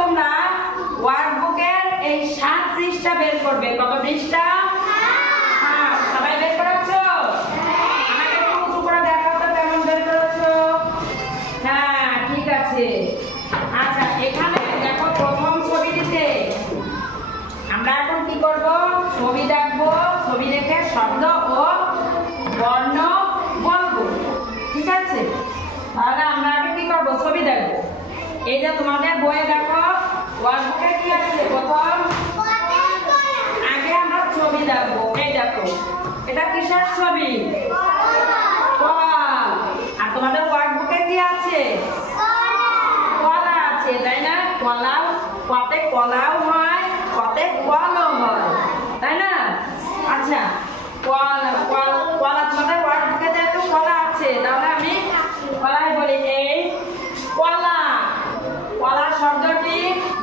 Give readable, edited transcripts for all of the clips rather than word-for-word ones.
তোমরা ওয়ার্কবুকের এই 7 পৃষ্ঠা বের করবে। কত পৃষ্ঠা? 7। সবাই বের করেছো? আমাকে একটু উঁচু করে দেখাও তো কেমন বের করেছো। হ্যাঁ ঠিক আছে। আচ্ছা এখানে দেখো প্রথম ছবিটিতে আমরা এখন কি করব? ছবি দেখবো, ছবি দেখে শব্দ ও বর্ণ বলবো। ঠিক আছে, তাহলে আমরা আগে কি করবো? ছবি দেখবো। এই যে তোমাদের বইয়ে দেখো ওয়ার্কবুকে কি আছে? প্রথম আগে আমরা ছবি দেখবো। এই দেখো এটা কিসের ছবি? কলা। আর তোমাদের ওয়ার্কবুকে কি আছে? কলা আছে, তাই না? কলাও, কতে কলাও হয়, কতে কলও হয়, তাই না? আচ্ছা কলা তোমাদের ওয়ার্কবুকে যেহেতু কলা আছে, তাহলে আমি কলাই বলি। এই কলা, কলা শব্দটি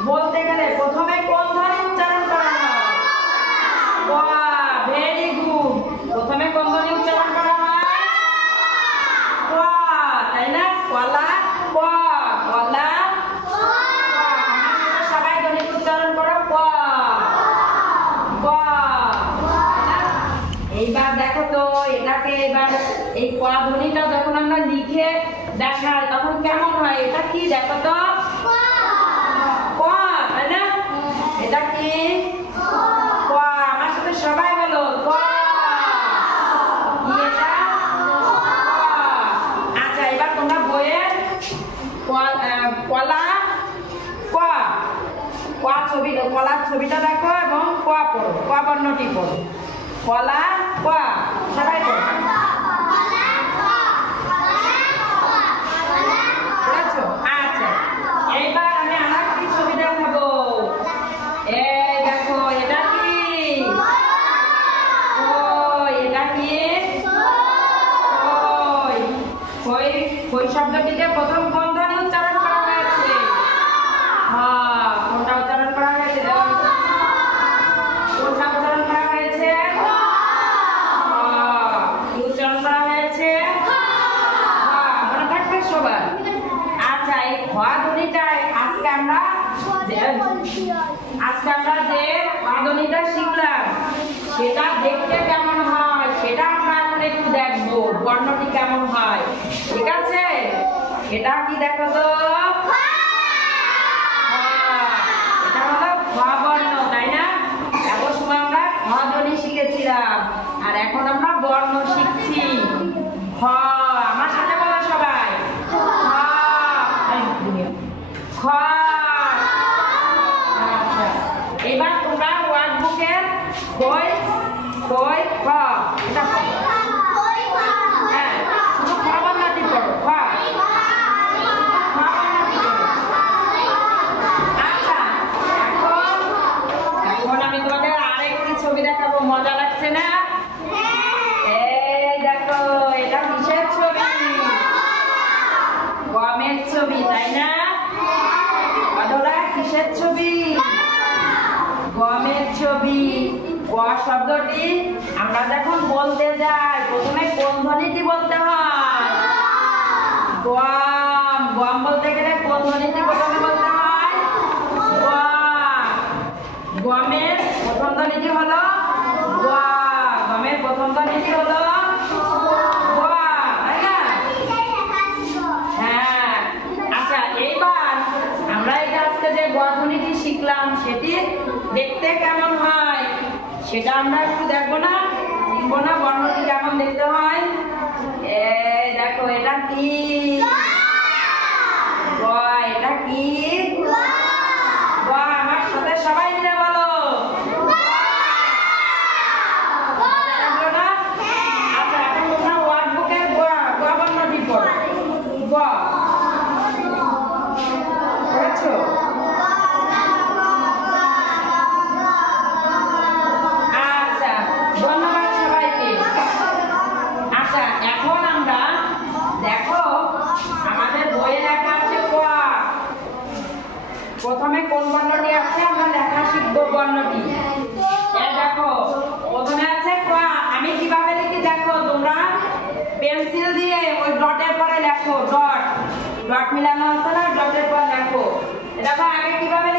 বলতে গেলে প্রথমে কোন ধ্বনি উচ্চারণ করা হয়? ক। Very good. প্রথমে কোন ধ্বনি উচ্চারণ করা হয়? ক, তাই না? কলা ক, কলা ক। সবাই ধ্বনি উচ্চারণ করো। ক ক। এইবার দেখো তো এটাকে, এবার এই ক ধ্বনিটা যখন আমরা লিখে দেখাই তখন কেমন হয়? এটা কি দেখো তো? ক, তাই না? এটা কি? ক। আমার সাথে সবাই বলো ক। কি এটা? আচ্ছা এবার তোমরা বইয়ে কলা ক, ক ছবি, কলার ছবিটা দেখো এবং ক পড়ো, ক বর্ণটি পড়ো। কলা ক, সবাই পড়ো। আচ্ছা এইবার আমি আরেকটি ছবি দেখাবো। এই দেখো এটা কি? এটা কি? খই শব্দটিতে প্রথম কোন ধ্বনি উচ্চারণ করা হয়েছে? হ্যাঁ, কোনটা উচ্চারণ করা হয়েছে? কোনটা উচ্চারণ করা হয়েছে? কি উচ্চারণ করা হয়েছে? মনে থাকবে সবার? আচ্ছা এই খ ধ্বনিটাই আজকে আমরা যে ধ্বনিটা শিখলাম সেটা দেখতে কেমন হয় সেটা আমরা এখন একটু দেখবো। বর্ণটি কেমন হয়, ঠিক আছে? এটা কি দেখো তো? এটা হলো খ বর্ণ, তাই না? এত সময় আমরা খ ধ্বনি শিখেছিলাম আর এখন আমরা বর্ণ শিখছি। খ, আমার সাথে বলো সবাই। খ। আচ্ছা এবার তোমরা ওয়ার্কবুকের খই খই খ, এটা হ্যাঁ শুধু খ বর্ণটি পড়ো। খ বর্ণটি পড়ো। আচ্ছা এখন আমি তোমাদের আরেকটি ছবি দেখাবো। মজা লাগছে না? এই দেখো এটা কিসের ছবি? গমের ছবি, তাই না? অধরা কিসের ছবি? গমের ছবি। গ শব্দটি আমরা যখন বলতে যাই প্রথমে কোন ধ্বনিটি বলতে হয়? গম। গম বলতে গেলে কোন ধ্বনিটি প্রথমে বলতে হয়? গ। গমের প্রথম ধ্বনিটি হলো গ। গমের প্রথম ধ্বনিটি হলো গ, তাই না? হ্যাঁ। আচ্ছা এইবার আমরা এটা আজকে যে গ ধ্বনিটি শিখলাম সেটি দেখতে কেমন হয় সেটা আমরা একটু দেখবো না? শিখবো না বর্ণটি কেমন দেখতে হয়? এই দেখো এটা কি? গ। এটা কি? গ। আমার সাথে সবাই মিলে বলো। আচ্ছা এখন তোমরা ওয়ার্কবুকের গ বর্ণটি পড়ো। গ পড়েছো? আচ্ছা ধন্যবাদ সবাইকে। আচ্ছা এখন আমরা দেখো আমাদের বইয়ে লেখা আছে ক। প্রথমে কোন বর্ণটি আছে আমরা লেখা শিখবো বর্ণটি। এই দেখো প্রথমে আছে ক। আমি কিভাবে লিখি দেখো, তোমরা পেন্সিল দিয়ে ওই ডটের পরে লেখো। ডট ডট মিলানো আছে না, ডটের পর লেখো। দেখো আগে কিভাবে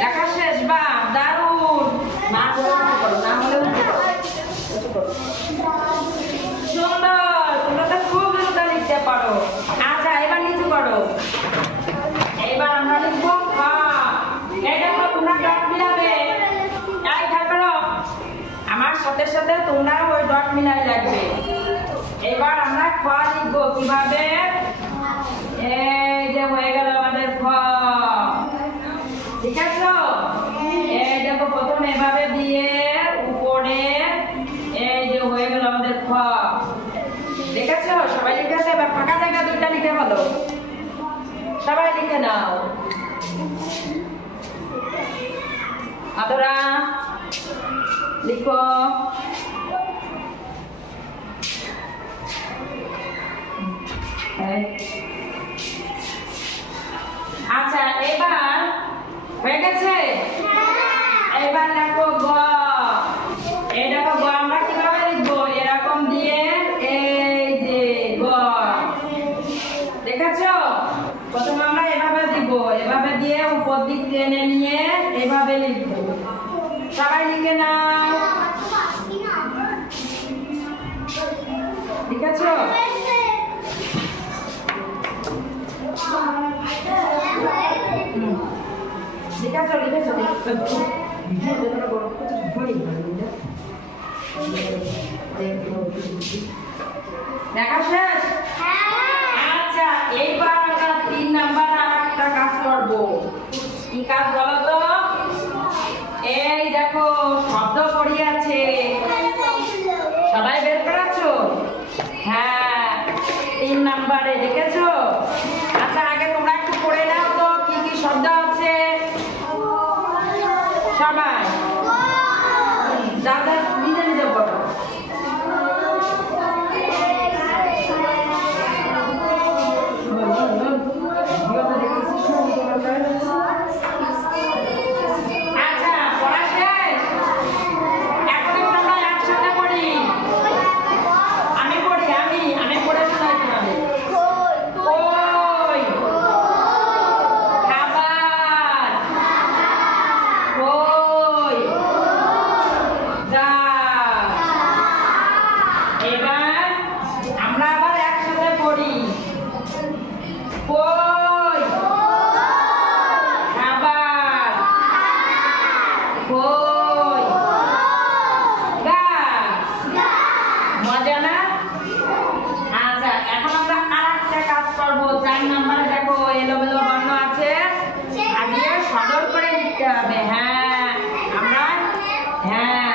দেখা শেষ বা দারুণ না হলে সুন্দর তোমরা তো খুব দ্রুত লিখতে পারো। আচ্ছা এবার নিচু করো। এবার আমরা লিখবো খা। এই দেখো তোমরা ডট মিলাবে। এই দেখো আমার সাথে সাথে তোমরা ওই ডট মিলাই লাগবে। এবার আমরা খ লিখবো কিভাবে? এই যে হয়ে গেল আমাদের খ। ঠিক আছে? এই দেখো প্রথম এভাবে দিয়ে উপরে এই যে হয়ে গেল আমাদের খ। দেখেছো? সবাই লিখেছে। এবার ফাঁকা জায়গা দুইটা লিখে বলো। সবাই লিখে নাও। আদরা লিখো। আচ্ছা এবার হয়ে গেছে। এবার দেখো গ। এই দেখো গ আমরা কিভাবে লিখবো? এরকম দিয়ে এই যে গ। দেখেছো? প্রথমে আমরা এভাবে দিব। এভাবে দিয়ে উপর দিক টেনে নিয়ে এভাবে লিখবো। সবাই লিখে নাও। লিখেছো? লিখেছো? দেখা শেষ? আচ্ছা এইবার আমরা 3 নাম্বার আর একটা কাজ করব। কি কাজ বলো তো? এই দেখো শব্দ পড়ে আছে। সবাই বের করেছো? হ্যাঁ 3 নাম্বারে দেখেছো? আচ্ছা আগে তোমরা একটু পড়ে নাও তো কি কি শব্দ আছে। সবাই দাদা নিজে নিজে পড়ো। আচ্ছা পড়া শেষ? এখন একটু আমরা একসাথে পড়ি। আমি পড়ি। আমি পড়ে শোনাই তোমাদের। কই খাবার কই গাছ। এবার আমরা আবার একসাথে পড়ি। কই খাবার কই গাছ। মজা না? আচ্ছা এখন আমরা আরেকটা কাজ করব। 4 নম্বরে দেখো এলোমেলো বর্ণ আছে। আগে সদর করে লিখতে হবে। হ্যাঁ আমরা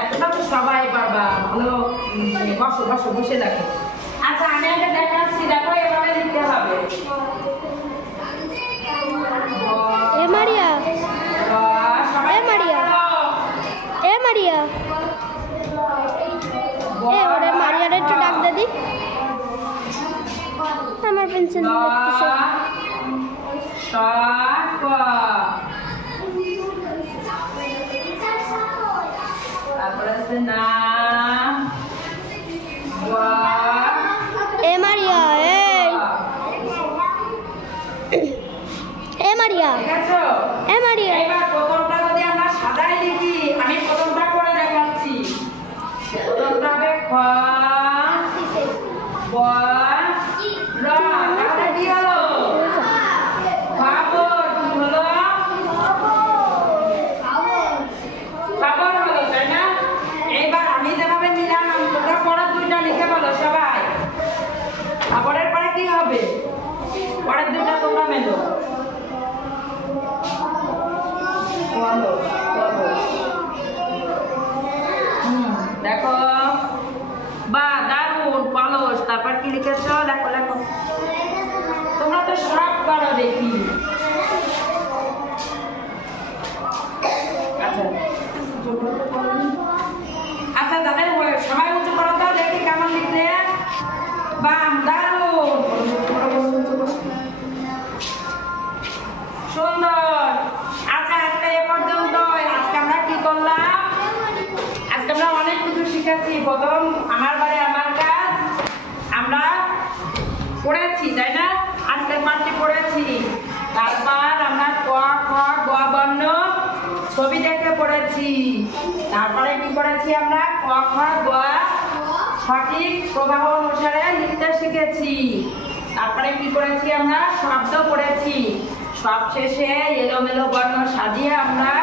তোমরা তো সবাই পারবা। ভালো বসো বসো বসে দেখো। আচ্ছা আমি আগে দেখাচ্ছি। দেখো এভাবে লিখতে হবে। এ মারিয়া সবাই এ মারিয়া এ মারিয়া এ ওরে মারিয়ার একটু ডাক দে দি। আমার পেন্সিল লাগতেছে। তারপরে আছে না এ মারিয়া এ মারিয়া দেখেছো? এ মারিয়া এবার প্রথমটা যদি আমরা সাদায় লিখি, আমি প্রথমটা করে দেখাচ্ছি। প্রথমটা হবে খ ব র। তাহলে কি হলো? খবর। কি হলো? খবর হলো, তাই না? এইবার আমি যেভাবে মিলালাম তোমরা পরের দুইটা লিখে বলো সবাই। খবরের পরে কি হবে? পরের দুইটা তোমরা মেলো। দেখো বা দারুণ কলস। তারপর কি লিখেছ? দেখো দেখো তোমরা তো সব পারো দেখি। আচ্ছা যাদের সবাই উঁচু করো তো দেখি কেমন লিখলে। বা দারুণ সুন্দর। আচ্ছা আজকে এ পর্যন্ত। আজকে আমরা কি করলাম? আজকে আমরা অনেক কিছু শিখেছি। প্রথম আমার বাড়ি আমার কাজ, ছবি দেখে পড়েছি। তারপরে কি করেছি আমরা? ক খ গ সঠিক প্রবাহ অনুসারে লিখতে শিখেছি। তারপরে কি করেছি? আমরা শব্দ পড়েছি। সবশেষে এলোমেলো বর্ণ সাজিয়ে আমরা